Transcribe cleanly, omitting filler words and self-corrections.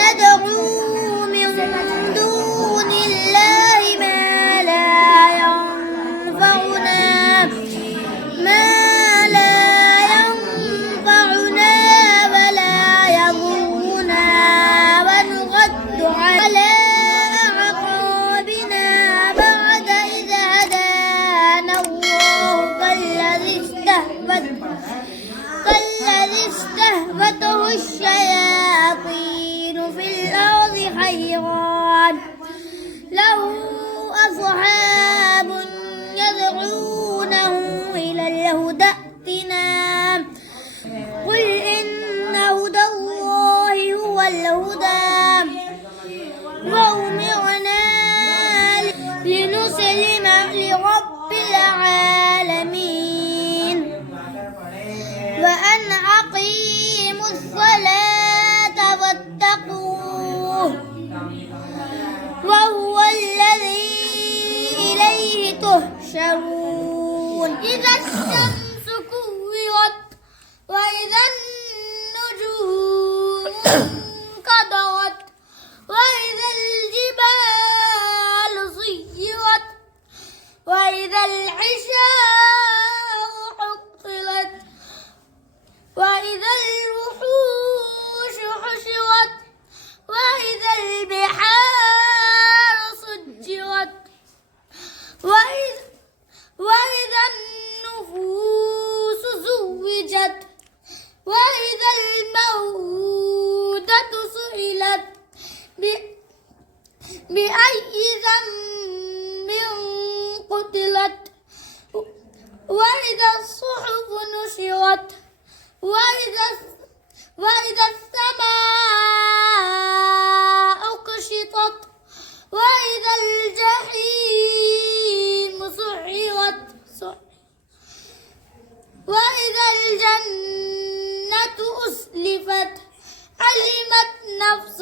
ندعو من دون الله ما لا ينفعنا ولا يضرنا ونرد على أعقابنا بعد إذ هدانا الله كالذي استهوته الشياطين في الأرض حيران له أصحاب يدعونه إلى الهدى ائتنا قل إن هدى الله هو الهدى وأمرنا لنسلم لرب العالمين وأن أقيموا الصلاة واتقوه وهو الذي إليه تحشرون إذا الشمس كورت وإذا النجوم انكدرت وإذا الجبال سيرت وإذا العشار عطلت وإذا الوحوش حشرت وإذا البحار سجرت وإذا النفوس زوجت وإذا الموءودة سئلت بأي ذنب قتلت وإذا الصحف نشرت وإذا السماء كشطت وإذا الجحيم سعرت وإذا الجنة أزلفت علمت نفس